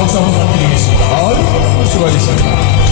박수 한번 부탁드리겠습니다. 아유, 수고하셨습니다.